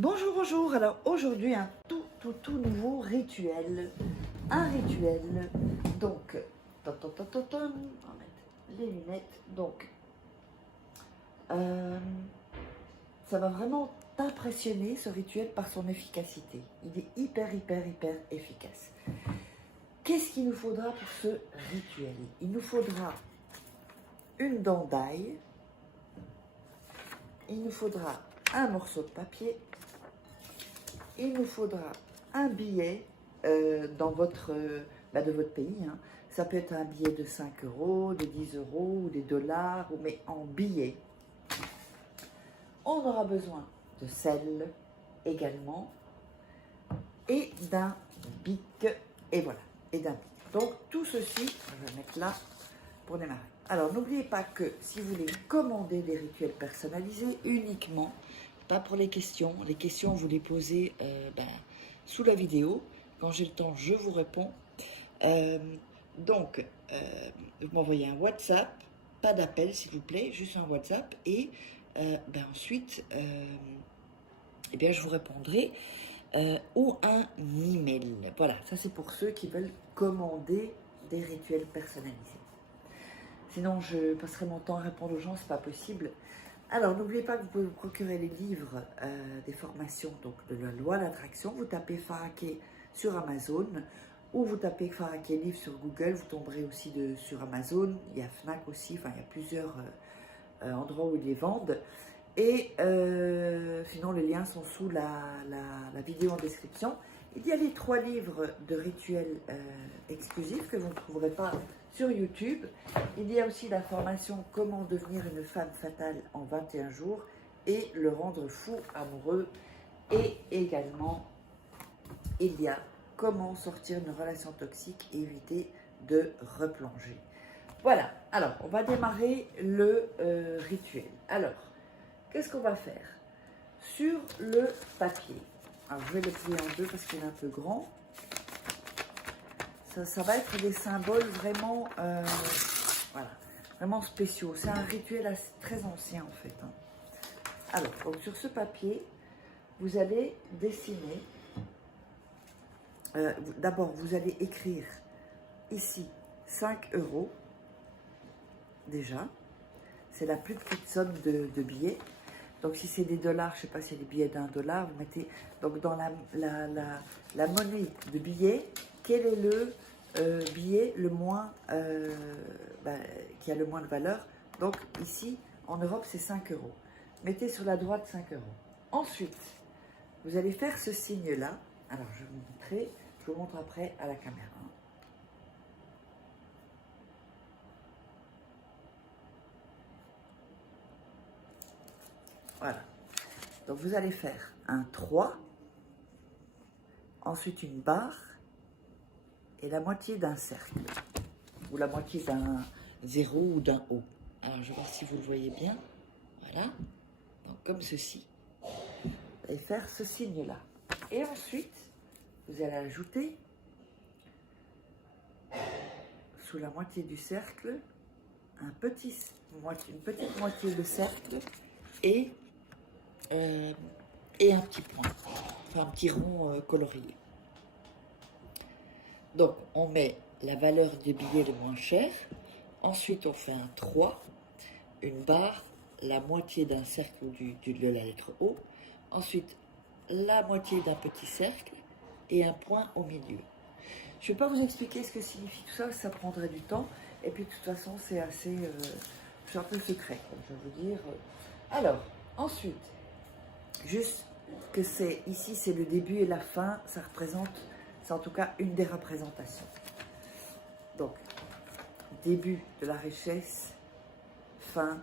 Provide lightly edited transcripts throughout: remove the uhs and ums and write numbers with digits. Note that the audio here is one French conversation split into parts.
Bonjour, bonjour. Alors aujourd'hui, un tout nouveau rituel. Un rituel. Donc, on va mettre les lunettes. Donc, ça va vraiment t'impressionner ce rituel par son efficacité. Il est hyper efficace. Qu'est-ce qu'il nous faudra pour ce rituel? Il nous faudra une dent d'ail. Il nous faudra un morceau de papier. Il nous faudra un billet de votre pays. Hein. Ça peut être un billet de 5 euros, de 10 euros, ou des dollars, mais en billets. On aura besoin de sel également, et d'un bic, et voilà, et d'un bic. Donc tout ceci, je vais mettre là pour démarrer. Alors n'oubliez pas que si vous voulez commander des rituels personnalisés uniquement, pas pour les questions vous les posez sous la vidéo. Quand j'ai le temps, je vous réponds. Vous m'envoyez un WhatsApp, pas d'appel s'il vous plaît, juste un WhatsApp, et ensuite, je vous répondrai, ou un email. Voilà, ça c'est pour ceux qui veulent commander des rituels personnalisés. Sinon, je passerai mon temps à répondre aux gens, c'est pas possible. Alors, n'oubliez pas que vous pouvez vous procurer les livres des formations donc de la loi d'attraction. Vous tapez Faraké sur Amazon ou vous tapez Faraké livre sur Google. Vous tomberez aussi sur Amazon. Il y a Fnac aussi, enfin, il y a plusieurs endroits où ils les vendent. Et sinon, les liens sont sous la vidéo en description. Il y a les 3 livres de rituels exclusifs que vous ne trouverez pas sur YouTube. Il y a aussi la formation Comment devenir une femme fatale en 21 jours et le rendre fou amoureux. Et également, il y a Comment sortir d'une relation toxique et éviter de replonger. Voilà, alors on va démarrer le rituel. Alors, qu'est-ce qu'on va faire? Sur le papier, alors je vais le plier en deux parce qu'il est un peu grand. Ça va être des symboles vraiment, vraiment spéciaux. C'est un rituel très ancien en fait. Hein. Alors, donc, sur ce papier, vous allez dessiner. D'abord, vous allez écrire ici 5 euros. Déjà, c'est la plus petite somme de billets. Donc, si c'est des dollars, je ne sais pas si c'est des billets d'1 dollar, vous mettez donc dans la monnaie de billets, quel est le billet le moins, qui a le moins de valeur. Donc, ici, en Europe, c'est 5 euros. Mettez sur la droite 5 euros. Ensuite, vous allez faire ce signe-là. Alors, je vous montre après à la caméra. Voilà. Donc, vous allez faire un 3, ensuite une barre et la moitié d'un cercle, ou la moitié d'un 0 ou d'un O. Alors, je vais voir si vous le voyez bien. Voilà. Donc, comme ceci. Vous allez faire ce signe-là. Et ensuite, vous allez ajouter, sous la moitié du cercle, une petite moitié de cercle et un petit point, enfin un petit rond colorié. Donc, on met la valeur des billets le moins cher. Ensuite, on fait un 3, une barre, la moitié d'un cercle de la lettre O. Ensuite, la moitié d'un petit cercle et un point au milieu. Je ne vais pas vous expliquer ce que signifie tout ça, ça prendrait du temps. Et puis, de toute façon, c'est assez... c'est un peu secret, comme je vais vous dire. Alors, ensuite, juste que c'est ici, c'est le début et la fin, ça représente, c'est en tout cas une des représentations. Donc, début de la richesse, fin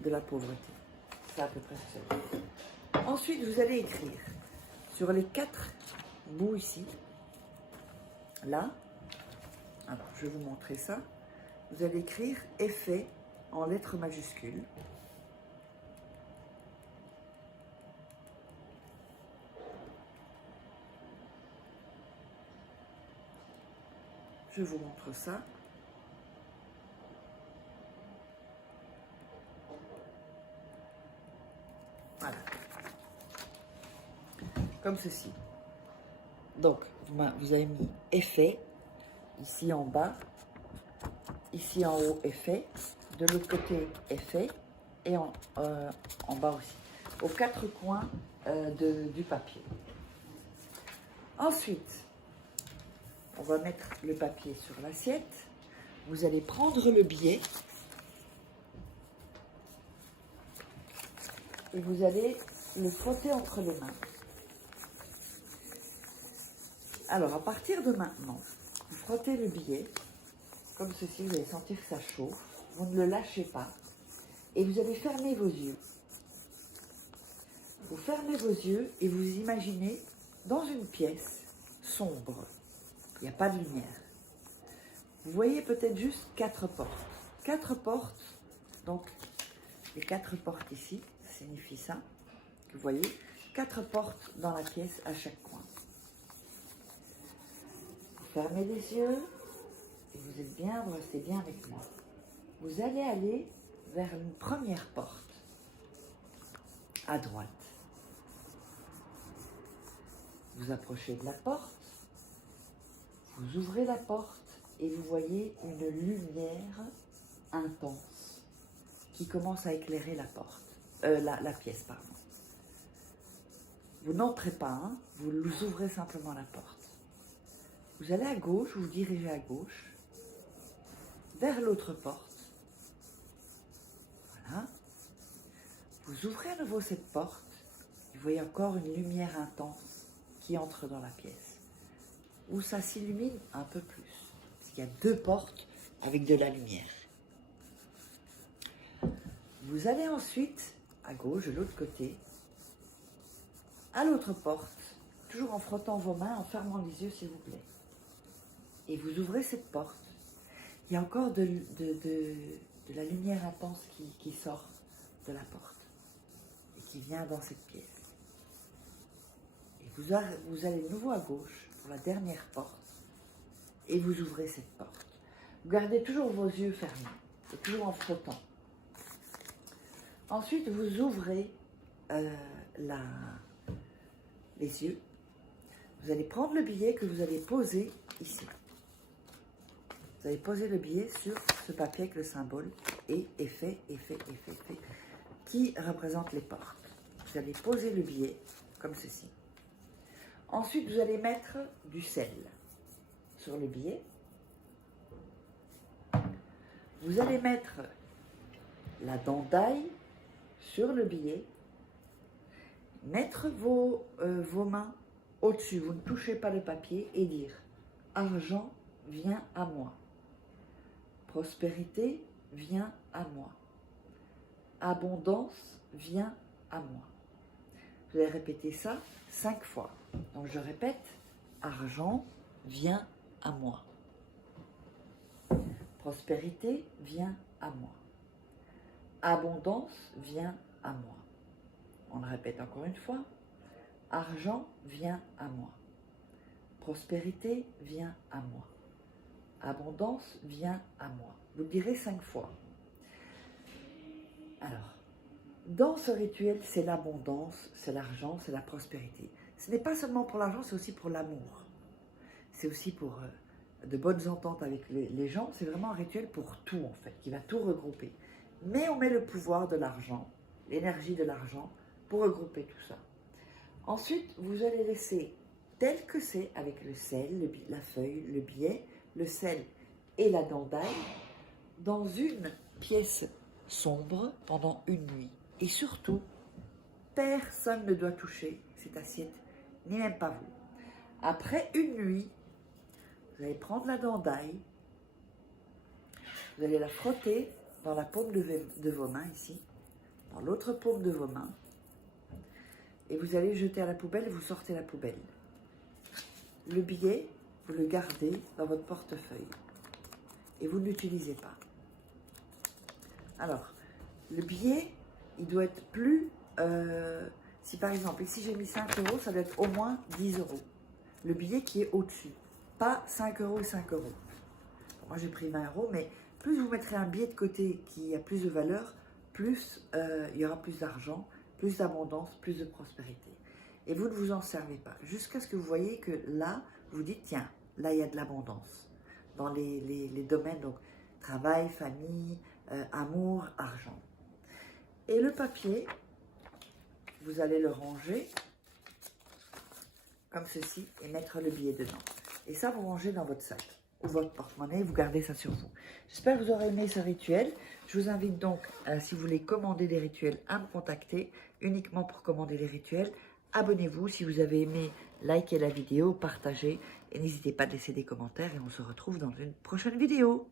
de la pauvreté. C'est à peu près ce que ça veut dire. Ensuite, vous allez écrire sur les 4 bouts ici, là, alors je vais vous montrer ça, vous allez écrire effet en lettres majuscules. Je vous montre ça. Voilà. comme ceci. Donc, vous avez mis effet, ici en bas, ici en haut, effet, de l'autre côté, effet, et en bas aussi, aux quatre coins du papier. Ensuite, on va mettre le papier sur l'assiette. Vous allez prendre le billet et vous allez le frotter entre les mains. Alors, à partir de maintenant, vous frottez le billet, comme ceci, vous allez sentir que ça chauffe, vous ne le lâchez pas, et vous allez fermer vos yeux. Vous fermez vos yeux et vous imaginez dans une pièce sombre, il n'y a pas de lumière. Vous voyez peut-être juste 4 portes. 4 portes, donc les 4 portes ici, ça signifie ça, que vous voyez, 4 portes dans la pièce à chaque coin. Fermez les yeux et vous êtes bien, vous restez bien avec moi. Vous allez aller vers une première porte à droite. Vous approchez de la porte, vous ouvrez la porte et vous voyez une lumière intense qui commence à éclairer la porte, la pièce, pardon. Vous n'entrez pas, hein, vous ouvrez simplement la porte. Vous allez à gauche, vous vous dirigez à gauche, vers l'autre porte. Voilà. Vous ouvrez à nouveau cette porte, vous voyez encore une lumière intense qui entre dans la pièce, où ça s'illumine un peu plus. Il y a 2 portes avec de la lumière. Vous allez ensuite, à gauche, de l'autre côté, à l'autre porte, toujours en frottant vos mains, en fermant les yeux, s'il vous plaît. Et vous ouvrez cette porte. Il y a encore de la lumière intense qui sort de la porte et qui vient dans cette pièce. Et vous allez de nouveau à gauche pour la dernière porte et vous ouvrez cette porte. Vous gardez toujours vos yeux fermés et toujours en frottant. Ensuite, vous ouvrez les yeux. Vous allez prendre le billet que vous allez poser ici. Vous allez poser le billet sur ce papier avec le symbole et effet, qui représente les portes. Vous allez poser le billet comme ceci. Ensuite, vous allez mettre du sel sur le billet. Vous allez mettre la dent d'ail sur le billet. Mettre vos mains au-dessus, vous ne touchez pas le papier et dire « Argent vient à moi ». Prospérité vient à moi. Abondance vient à moi. Vous allez répéter ça 5 fois. Donc je répète, argent vient à moi. Prospérité vient à moi. Abondance vient à moi. On le répète encore une fois. Argent vient à moi. Prospérité vient à moi. Abondance vient à moi. Vous le direz 5 fois. Alors, dans ce rituel, c'est l'abondance, c'est l'argent, c'est la prospérité. Ce n'est pas seulement pour l'argent, c'est aussi pour l'amour. C'est aussi pour de bonnes ententes avec les gens. C'est vraiment un rituel pour tout, en fait, qui va tout regrouper. Mais on met le pouvoir de l'argent, l'énergie de l'argent, pour regrouper tout ça. Ensuite, vous allez laisser tel que c'est, avec le sel, la feuille, le billet, le sel et la dent d'ail, dans une pièce sombre pendant une nuit. Et surtout, personne ne doit toucher cette assiette, ni même pas vous. Après une nuit, vous allez prendre la dent d'ail, vous allez la frotter dans la paume de vos mains ici, dans l'autre paume de vos mains, et vous allez jeter à la poubelle, vous sortez la poubelle. Le billet, vous le gardez dans votre portefeuille et vous ne l'utilisez pas. Alors, le billet, il doit être plus... si par exemple, ici j'ai mis 5 €, ça doit être au moins 10 €. Le billet qui est au-dessus, pas 5 € et 5 €. Moi j'ai pris 20 €, mais plus vous mettrez un billet de côté qui a plus de valeur, plus il y aura plus d'argent, plus d'abondance, plus de prospérité. et vous ne vous en servez pas. Jusqu'à ce que vous voyez que là, vous dites, tiens, là, il y a de l'abondance dans les domaines, donc travail, famille, amour, argent. Et le papier, vous allez le ranger comme ceci et mettre le billet dedans. Et ça, vous rangez dans votre sac ou votre porte-monnaie, vous gardez ça sur vous. J'espère que vous aurez aimé ce rituel. Je vous invite donc, si vous voulez commander des rituels, à me contacter uniquement pour commander les rituels. Abonnez-vous si vous avez aimé, likez la vidéo, partagez et n'hésitez pas à laisser des commentaires et on se retrouve dans une prochaine vidéo.